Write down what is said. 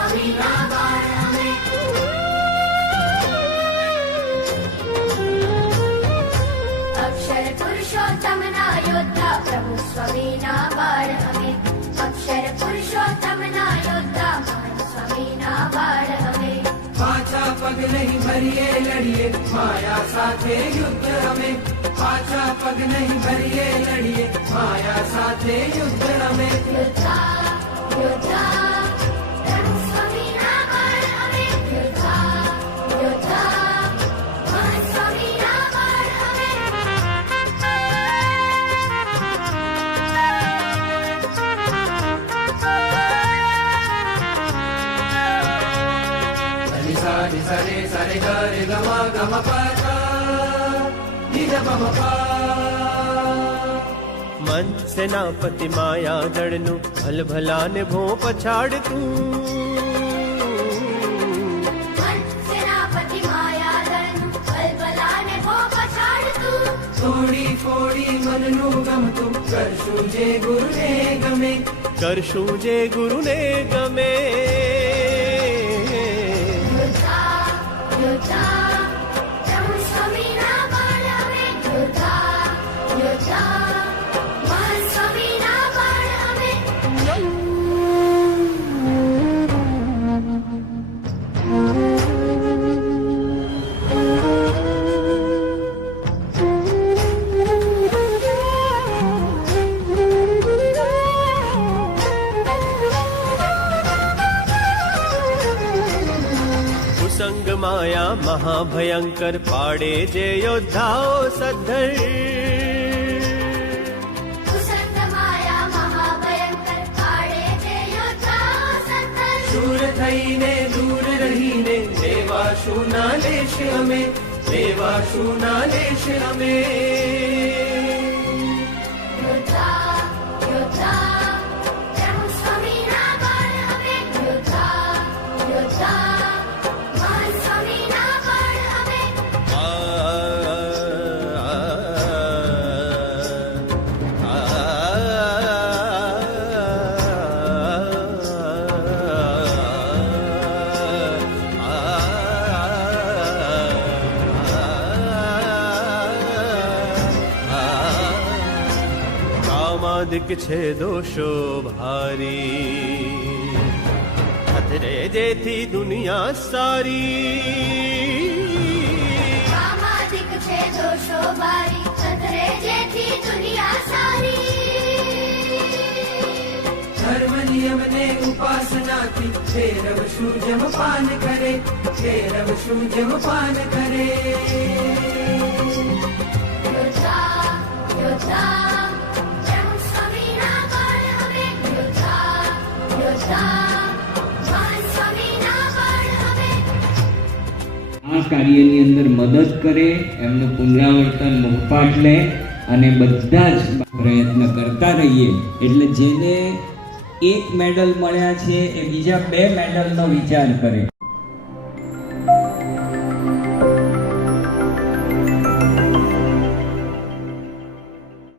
સ્વામીના બાળ અમે. અક્ષર પુરુષોત્તમના યોદ્ધા પ્રભુ સ્વામીના બાળ અમે. અક્ષર પુરુષોત્તમના યોદ્ધા મહંત સ્વામીના બાળ અમે. પાછા પગ નહીં ભરીએ લડીએ માયા સાથે યુદ્ધ અમે. પાછા પગ નહીં ભરીએ લડીએ માયા સાથે યુદ્ધ અમે. યોદ્ધા યોદ્ધા પ્રભુ સ્વામીના બાળ અમે. યોદ્ધા યોદ્ધા મહંત સ્વામીના બાળ અમે. સારી સરે સરે ગરે ગમા ગમ પા નિજ બમ પા. મન સેનાપતિ માયા દળનું ભલભલાને ભો પછાડતું. મન સેનાપતિ માયા દળનું બલબલાને ભો પછાડતું. થોડી થોડી મનનું ગમતું કરશું જે ગુરુને ગમે. કરશું જે ગુરુને ગમે. યોદ્ધા યોદ્ધા પ્રભુ સ્વામીના બાળ અમે. યોદ્ધા યોદ્ધા મહંત સ્વામીના બાળ અમે. કુસંગ માયા મહાભયંકર પાડે જે યોદ્ધાઓ સદ્ધર. કુસંગ માયા મહાભયંકર પાડે છે યોદ્ધા સત્તર. દૂર થઈને દૂર રહીને લેવાશું ના લેશ અમે. લેવાશું ના લેશ અમે. યોદ્ધા યોદ્ધા પ્રભુ સ્વામીના બાળ અમે. યોદ્ધા યોદ્ધા મહંત સ્વામીના બાળ અમે. કામાદિક છે દોષો ભારી. ખતરે જેથી દુનિયા સારી. કામાદિક છે દોષો બારી. સતરે જેથી દુનિયા સારી. ધર્મ નિયમને ઉપાસનાથી ફેરવશું જમપાન કરે. ફેરવશું જમપાન કરે. યોદ્ધા યોદ્ધા પ્રભુ સ્વામીના બાળ અમે. યોદ્ધા યોદ્ધા મહંત સ્વામીના બાળ અમે. આ કાર્યની અંદર મદદ કરે, એમનું પુનરાવર્તન મુખપાઠ લે અને બધા જ પ્રયત્ન કરતા રહીએ. એટલે જેને એક મેડલ મળ્યા છે એ બીજા 2 મેડલનો વિચાર કરે.